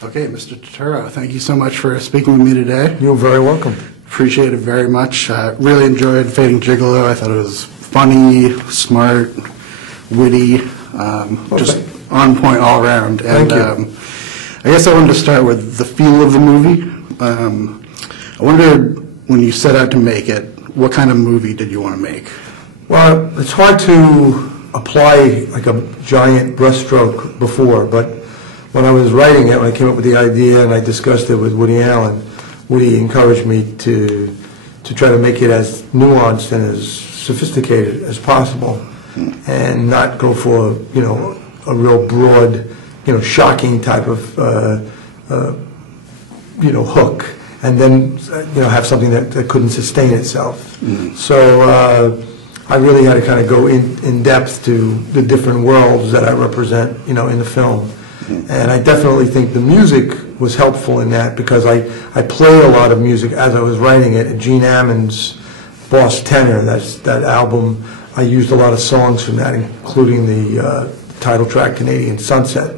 Okay, Mr. Turturro, thank you so much for speaking with me today. You're very welcome. Appreciate it very much. Really enjoyed Fading Gigolo. I thought it was funny, smart, witty, just on point all around. And Thank you. I guess I wanted to start with the feel of the movie. I wondered, when you set out to make it, what kind of movie did you want to make? Well, it's hard to apply like a giant brushstroke before, but when I was writing it, when I came up with the idea and I discussed it with Woody Allen, Woody encouraged me to try to make it as nuanced and as sophisticated as possible, and not go for a real broad, shocking type of hook, and then have something that couldn't sustain itself. So I really had to kind of go in depth to the different worlds that I represent, in the film. And I definitely think the music was helpful in that, because I play a lot of music as I was writing it. Gene Ammons' Boss Tenor, that album, I used a lot of songs from that, including the title track, Canadian Sunset.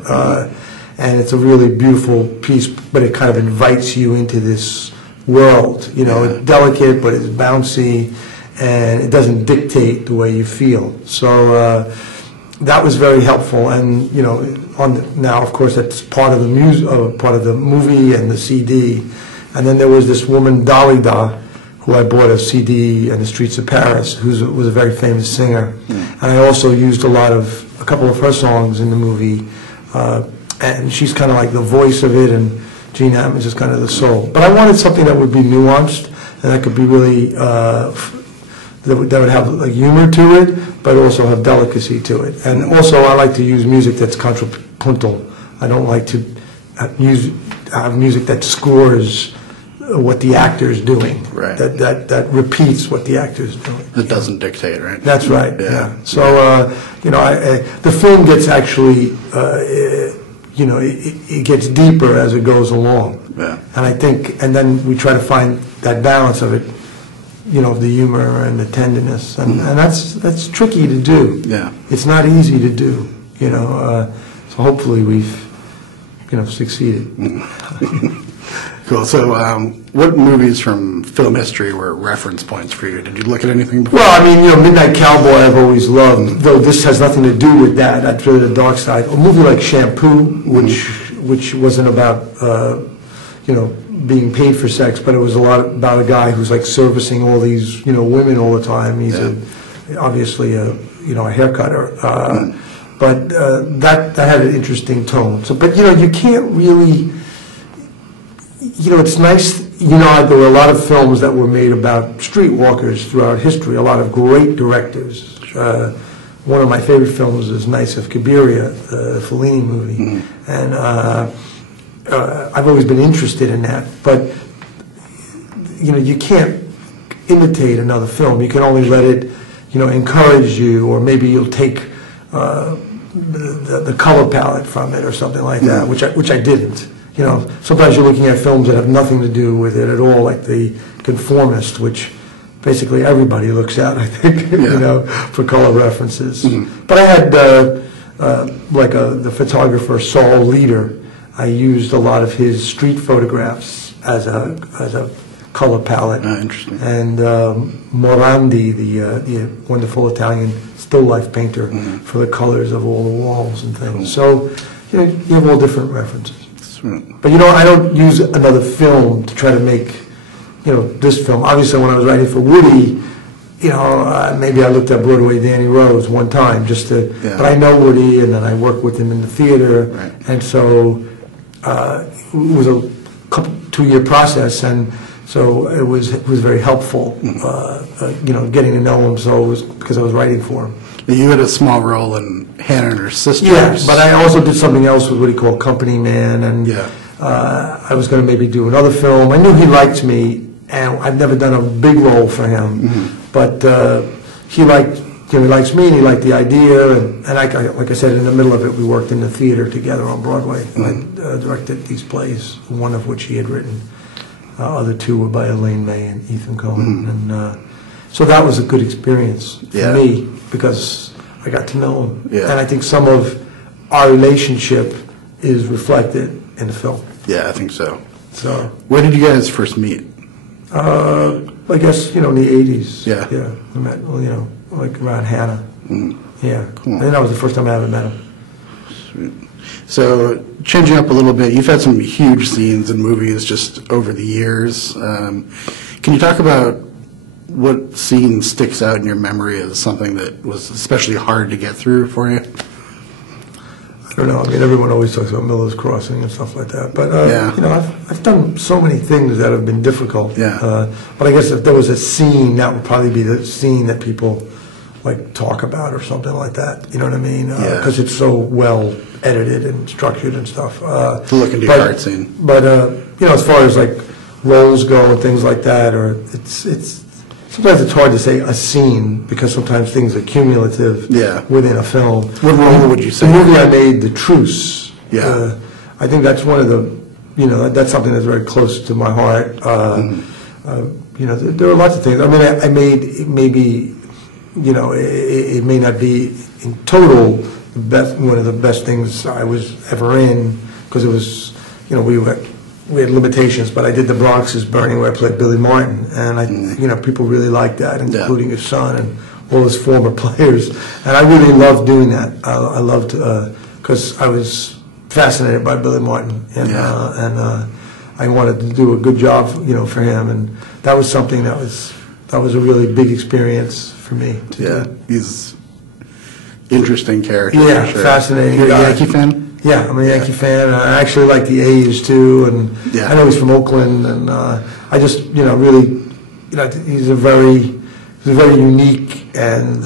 And it's a really beautiful piece, but it kind of invites you into this world. It's delicate, but it's bouncy, and it doesn't dictate the way you feel. So that was very helpful, and now of course that's part of the music, part of the movie and the CD. And then there was this woman Dalida, who I bought a CD in the streets of Paris, who was a very famous singer, and I also used a couple of her songs in the movie, and she's kind of like the voice of it, and Gene Ammons is kind of the soul. But I wanted something that would be nuanced and that could be really that would have like humor to it, but also have delicacy to it. And also, I like to use music that's contrapuntal. I don't like to have music that scores what the actor is doing. Right. That repeats what the actor is doing. It doesn't dictate, right? That's right. Yeah. So the film gets actually it gets deeper as it goes along. Yeah. And I think, and then we try to find that balance of it. The humor and the tenderness, and that's tricky to do. Yeah, it's not easy to do. So hopefully we've succeeded. Cool. So, what movies from film history were reference points for you? Did you look at anything before? Well, I mean, Midnight Cowboy I've always loved, though this has nothing to do with that. That's really the dark side. A movie like Shampoo, which wasn't about being paid for sex, but it was a lot about a guy who's like servicing all these women all the time. He's obviously a hair cutter, but that had an interesting tone. So, but you can't really, it's nice. There were a lot of films that were made about streetwalkers throughout history. A lot of great directors. One of my favorite films is Nights of Cabiria, the Fellini movie, and. I've always been interested in that, but you can't imitate another film. You can only let it, encourage you, or maybe you'll take the color palette from it or something like that, which I didn't. Sometimes you're looking at films that have nothing to do with it at all, like The Conformist, which basically everybody looks at, I think, for color references. But I had the photographer Saul Leader. I used a lot of his street photographs as a color palette. Interesting. And Morandi, the wonderful Italian still life painter, for the colors of all the walls and things. So you have all different references. Sweet. But I don't use another film to try to make this film. Obviously, when I was writing for Woody, maybe I looked at Broadway Danny Rose one time just to. Yeah. But I know Woody, and then I worked with him in the theater, right. And so. It was a 2-year process, and so it was very helpful, getting to know him. So it was because I was writing for him. You had a small role in Hannah and Her Sisters. Yeah, but I also did something else with what he called Company Man, and I was going to maybe do another film. I knew he liked me, and I've never done a big role for him, but he likes me, and he liked the idea, and like I said, in the middle of it, we worked in the theater together on Broadway. And I directed these plays, one of which he had written. Other two were by Elaine May and Ethan Cohen, and so that was a good experience for me, because I got to know him. And I think some of our relationship is reflected in the film. Yeah, I think so. So, Where did you guys first meet? I guess, in the 80s. Yeah. Yeah, we met, like around Hannah. Yeah. Cool. I think that was the first time I ever met him. Sweet. So, changing up a little bit, you've had some huge scenes in movies just over the years. Can you talk about what scene sticks out in your memory as something that was especially hard to get through for you? I don't know. I mean, everyone always talks about Miller's Crossing and stuff like that. But, Yeah. I've done so many things that have been difficult. Yeah. But I guess if there was a scene, that would probably be the scene that people, talk about or something like that. You know what I mean? Yeah. Because it's so well edited and structured and stuff. To look into your art scene. But, as far as, roles go and things like that, or it's sometimes it's hard to say a scene because sometimes things are cumulative Yeah. within a film. What role would you say? The movie I made, The Truce. Yeah. I think that's one of the, that's something that's very close to my heart. There are lots of things. I mean, I made maybe, it may not be in total one of the best things I was ever in because it was, we had limitations, but I did The Bronx is Burning where I played Billy Martin, and people really liked that, including his son and all his former players, and I really loved doing that. I loved because I was fascinated by Billy Martin, and I wanted to do a good job, for him, and that was something that was a really big experience for me. He's interesting character. Yeah, for sure. fascinating. You're a guy. Yankee fan? Yeah, I'm a Yankee fan. And I actually like the A's too, and I know he's from Oakland, and I just, really, he's a very unique and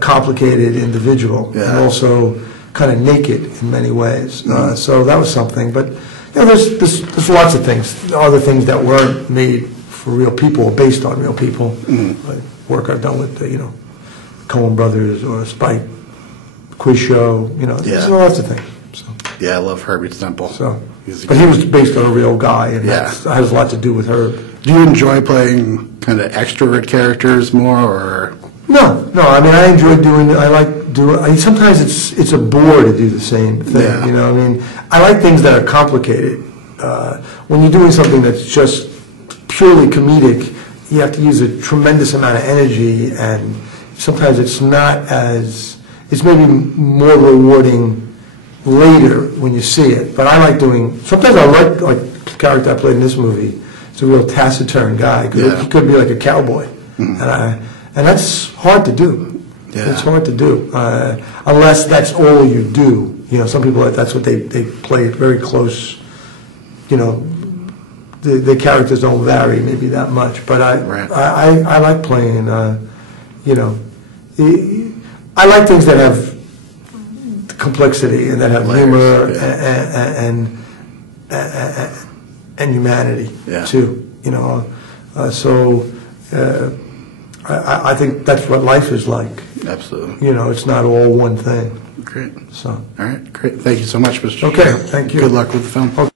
complicated individual, and also kind of naked in many ways. So that was something. But there's lots of things, other things that weren't made for real people, or based on real people, like work I've done with the, Coen Brothers or Spike Quiz Show. There's lots of things. So. Yeah, I love Herbie Stemple. But he was based on a real guy, and that has a lot to do with Herb. Do you enjoy playing kind of extrovert characters more, or? No. I mean, I enjoy doing. Sometimes it's a bore to do the same thing. Yeah. I like things that are complicated. When you're doing something that's just purely comedic, you have to use a tremendous amount of energy, and sometimes it's not as. It's maybe more rewarding later when you see it. But I like doing. Sometimes I like the character I played in this movie. It's a real taciturn guy. He could be like a cowboy, and that's hard to do. Yeah. It's hard to do unless that's all you do. Some people that's what they play it very close. The characters don't vary maybe that much, but I like playing. I like things that have complexity and that have humor and humanity too. So I think that's what life is like. Absolutely. It's not all one thing. Great. So. All right. Great. Thank you so much, Mr. Okay. Chair. Thank you. Good luck with the film. Okay.